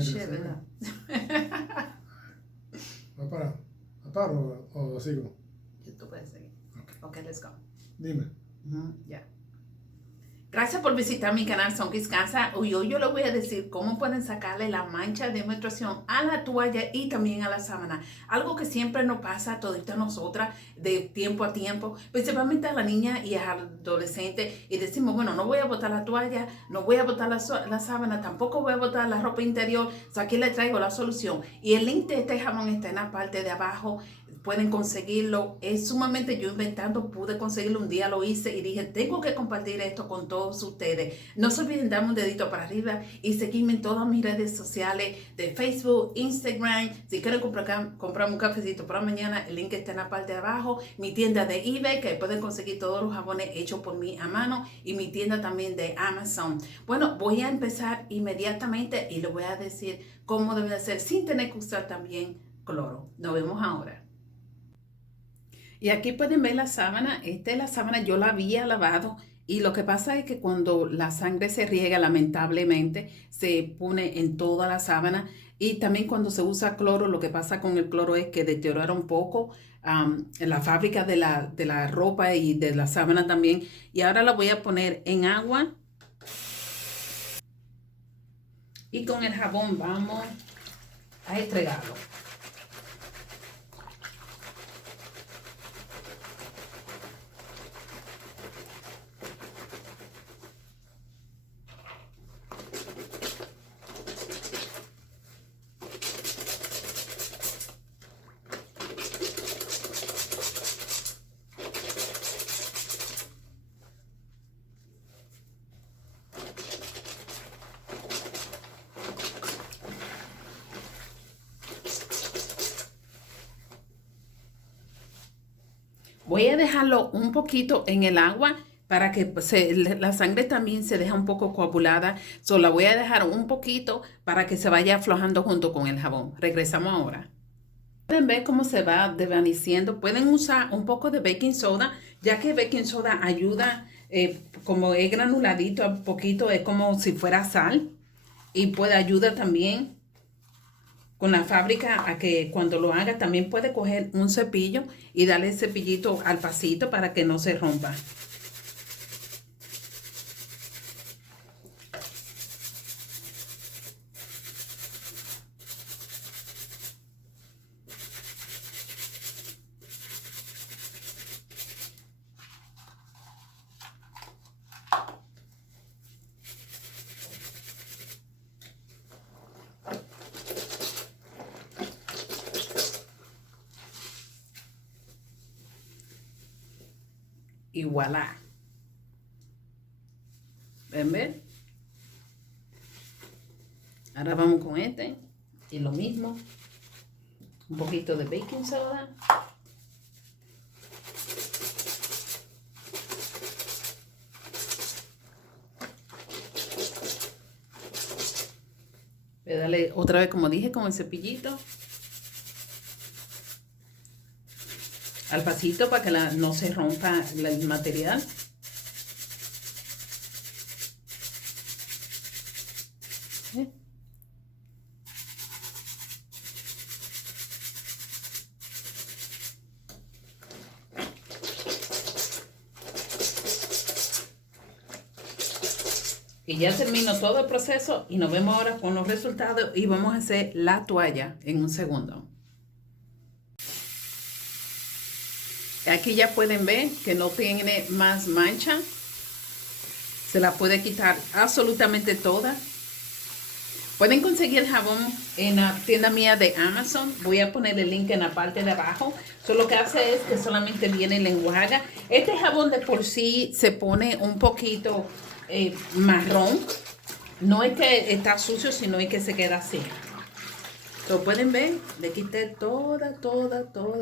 shit, ¿verdad? ¿Aparo o sigo? Tú puedes seguir. Okay, let's go. Dime. Ya. Gracias por visitar mi canal Sonky's Casa. Hoy yo les voy a decir cómo pueden sacarle la mancha de menstruación a la toalla y también a la sábana. Algo que siempre nos pasa a toditas nosotras de tiempo a tiempo, principalmente a la niña y a la adolescente. Y decimos, bueno, no voy a botar la toalla, no voy a botar la sábana, tampoco voy a botar la ropa interior. So aquí les traigo la solución. Y el link de este jabón está en la parte de abajo. Pueden conseguirlo, es sumamente, yo inventando pude conseguirlo, un día lo hice y dije, tengo que compartir esto con todos ustedes. No se olviden darme un dedito para arriba y seguirme en todas mis redes sociales de Facebook, Instagram. Si quieren comprar un cafecito para mañana, el link está en la parte de abajo. Mi tienda de eBay, que pueden conseguir todos los jabones hechos por mí a mano, y mi tienda también de Amazon. Bueno, voy a empezar inmediatamente y les voy a decir cómo deben hacer sin tener que usar también cloro. Nos vemos ahora. Y aquí pueden ver la sábana. Esta es la sábana, yo la había lavado. Y lo que pasa es que cuando la sangre se riega, lamentablemente, se pone en toda la sábana. Y también cuando se usa cloro, lo que pasa con el cloro es que deteriora un poco la fábrica de la ropa y de la sábana también. Y ahora la voy a poner en agua. Y con el jabón vamos a estregarlo. Voy a dejarlo un poquito en el agua para que la sangre también se deja un poco coagulada. La voy a dejar un poquito para que se vaya aflojando junto con el jabón. Regresamos ahora. Pueden ver cómo se va desvaneciendo. Pueden usar un poco de baking soda, ya que baking soda ayuda, como es granuladito, un poquito, es como si fuera sal. Y puede ayudar también con la fábrica a que cuando lo haga también puede coger un cepillo y darle el cepillito al pasito para que no se rompa. Y voilà. ¿Ven ver? Ahora vamos con este. Y lo mismo. Un poquito de baking soda. Voy a darle otra vez, como dije, con el cepillito al pasito para que no se rompa el material. Y ya termino todo el proceso y nos vemos ahora con los resultados y vamos a hacer la toalla en un segundo. Aquí ya pueden ver que no tiene más mancha. Se la puede quitar absolutamente toda. Pueden conseguir el jabón en la tienda mía de Amazon. Voy a poner el link en la parte de abajo. Lo que hace es que solamente viene en enjuaga. Este jabón de por sí se pone un poquito marrón. No es que está sucio, sino es que se queda así. Lo pueden ver, le quité toda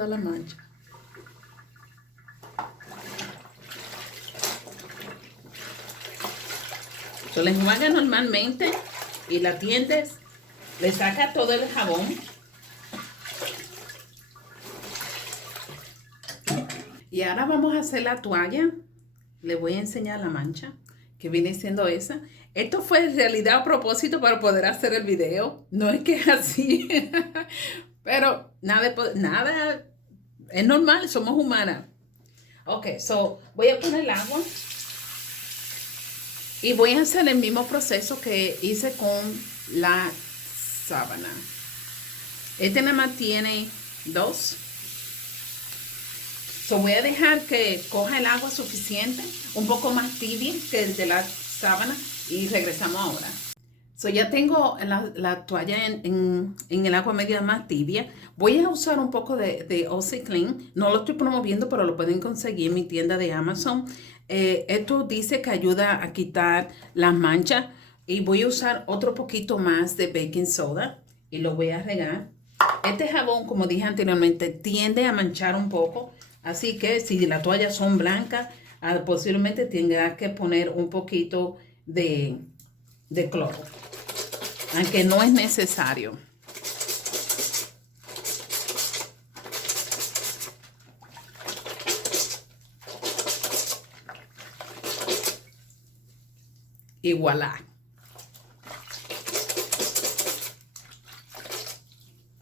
la mancha. La enjuaga normalmente y la tiendes, le saca todo el jabón. Y ahora vamos a hacer la toalla. Le voy a enseñar la mancha que viene siendo esa. Esto fue en realidad a propósito para poder hacer el video. No es que es así. Pero nada es normal, somos humanas. Ok, so voy a poner el agua. Y voy a hacer el mismo proceso que hice con la sábana. Este nada más tiene 2. So voy a dejar que coja el agua suficiente, un poco más tibia que el de la sábana, y regresamos ahora. So ya tengo la toalla en el agua media más tibia. Voy a usar un poco de OxiClean. No lo estoy promoviendo, pero lo pueden conseguir en mi tienda de Amazon. Esto dice que ayuda a quitar las manchas. Y voy a usar otro poquito más de baking soda y lo voy a regar. Este jabón, como dije anteriormente, tiende a manchar un poco. Así que si las toallas son blancas, posiblemente tenga que poner un poquito de cloro, aunque no es necesario. Y voilà.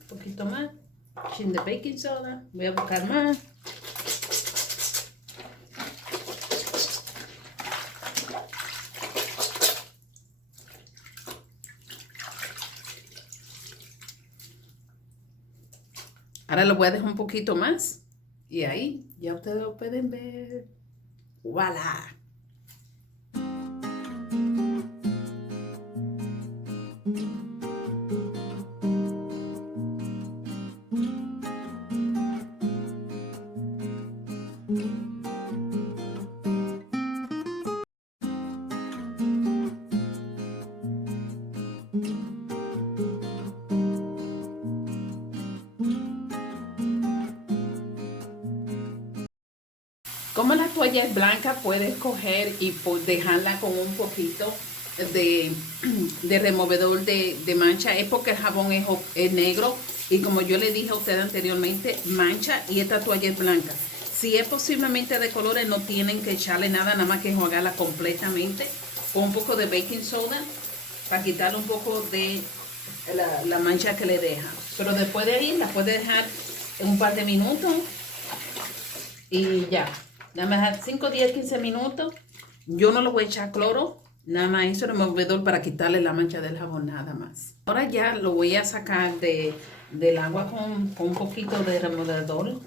Un poquito más. Chin de baking soda. Voy a buscar más. Ahora lo voy a dejar un poquito más. Y ahí ya ustedes lo pueden ver. ¡Voilà! Como la toalla es blanca, puedes coger y dejarla con un poquito de removedor de mancha. Es porque el jabón es negro y como yo le dije a usted anteriormente, mancha, y esta toalla es blanca. Si es posiblemente de colores, no tienen que echarle nada más que enjuagarla completamente con un poco de baking soda para quitarle un poco de la mancha que le deja. Pero después de ahí la puede dejar un par de minutos y ya. Nada más 5, 10, 15 minutos. Yo no le voy a echar cloro. Nada más eso removedor para quitarle la mancha del jabón, nada más. Ahora ya lo voy a sacar del agua con un poquito de removedor.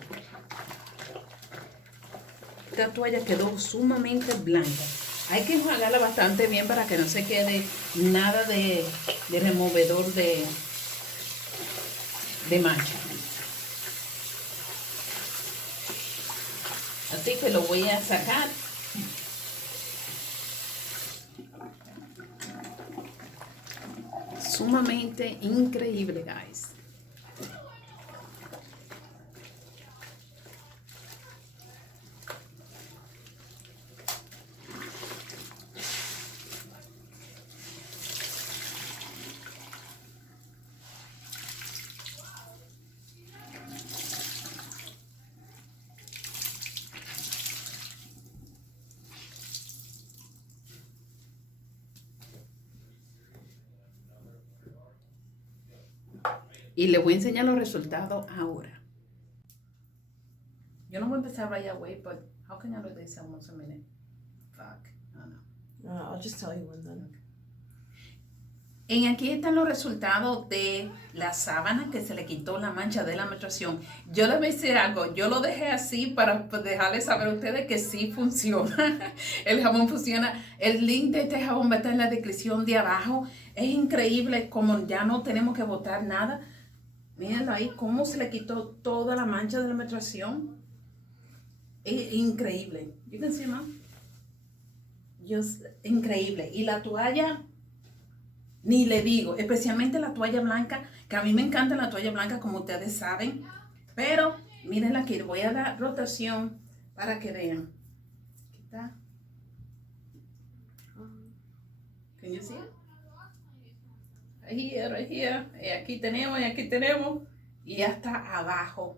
Esta toalla quedó sumamente blanca. Hay que enjuagarla bastante bien para que no se quede nada de removedor de mancha. Así que lo voy a sacar. Sumamente increíble, guys. Y le voy a enseñar los resultados ahora. Yo no voy a empezar right away, but how can I do this almost a minute? Fuck, I don't know. I'll just tell you when then. Aquí están los resultados de la sábana que se le quitó la mancha de la menstruación. Yo les voy a decir algo, yo lo dejé así para dejarles saber a ustedes que sí funciona. El jabón funciona. El link de este jabón va a estar en la descripción de abajo. Es increíble como ya no tenemos que botar nada. Mírenlo ahí, cómo se le quitó toda la mancha de la menstruación. Es increíble. You can see, Mom. Just increíble. Y la toalla, ni le digo, especialmente la toalla blanca, que a mí me encanta la toalla blanca, como ustedes saben. Pero, mírenla aquí, voy a dar rotación para que vean. Aquí está. Can you see it? Right here, right here. Y aquí tenemos, y aquí tenemos. Y hasta abajo.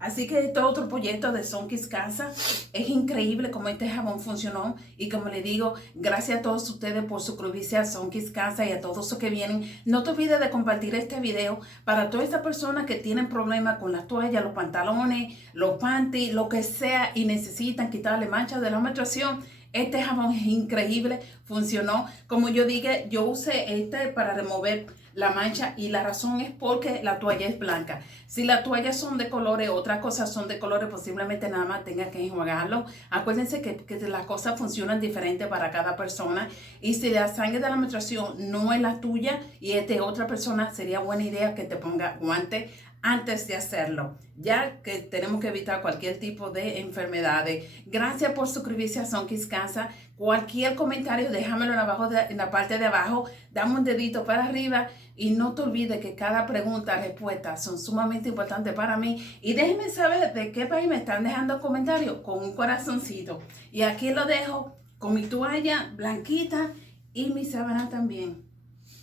Así que este otro proyecto de Sonkeys Casa es increíble cómo este jabón funcionó. Y como le digo, gracias a todos ustedes por suscribirse a Sonkeys Casa y a todos los que vienen. No te olvides de compartir este video para todas estas personas que tienen problemas con las toallas, los pantalones, los panties, lo que sea y necesitan quitarle manchas de la menstruación. Este jabón es increíble, funcionó. Como yo dije, yo usé este para remover la mancha y la razón es porque la toalla es blanca. Si las toallas son de colores, otras cosas son de colores, posiblemente nada más tenga que enjuagarlo. Acuérdense que las cosas funcionan diferente para cada persona y si la sangre de la menstruación no es la tuya y es de otra persona, sería buena idea que te ponga guante antes de hacerlo, ya que tenemos que evitar cualquier tipo de enfermedades. Gracias por suscribirse a Sonkeys Casa. Cualquier comentario, déjamelo en la parte de abajo. Dame un dedito para arriba y no te olvides que cada pregunta y respuesta son sumamente importantes para mí. Y déjenme saber de qué país me están dejando comentarios con un corazoncito. Y aquí lo dejo con mi toalla blanquita y mi sábana también.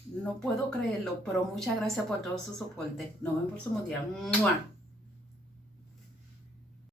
No puedo creerlo, pero muchas gracias por todo su soporte. Nos vemos el próximo día. ¡Mua!